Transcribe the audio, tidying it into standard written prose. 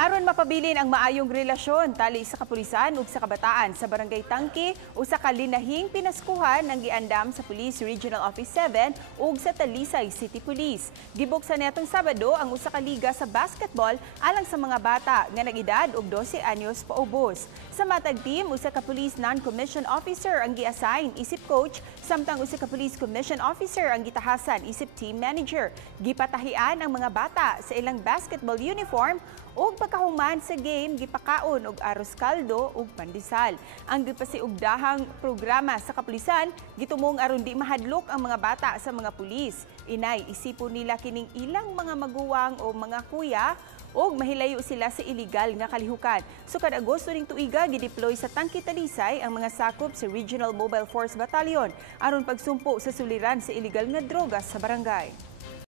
Aron mapabilin ang maayong relasyon tali sa kapulisan ug sa kabataan sa Barangay Tangke o sa kalinahing Pinaskohan ang giandam sa Police Regional Office 7 ug sa Talisay City Police. Gibuksan netong Sabado ang usa ka liga sa basketball alang sa mga bata nga nag-edad og 12 anyos paubos. Sa matag team, usa ka police non-commissioned officer ang gi-assign isip coach samtang usa ka police commission officer ang gitahasan isip team manager. Gipatahian ang mga bata sa ilang basketball uniform ug pagkahuman sa game gipakaon og aros kaldo ug pandesal. Ang gipasiugdahang programa sa kapulisan gitumong aron di mahadlok ang mga bata sa mga pulis. Inay isipon nila kining ilang mga maguwang o mga kuya ug mahilayo sila sa illegal nga kalihukan. So kada Agosto ring tuiga gideploy sa Tangke Talisay ang mga sakop sa Regional Mobile Force Battalion aron pagsumpo sa suliran sa illegal nga drogas sa barangay.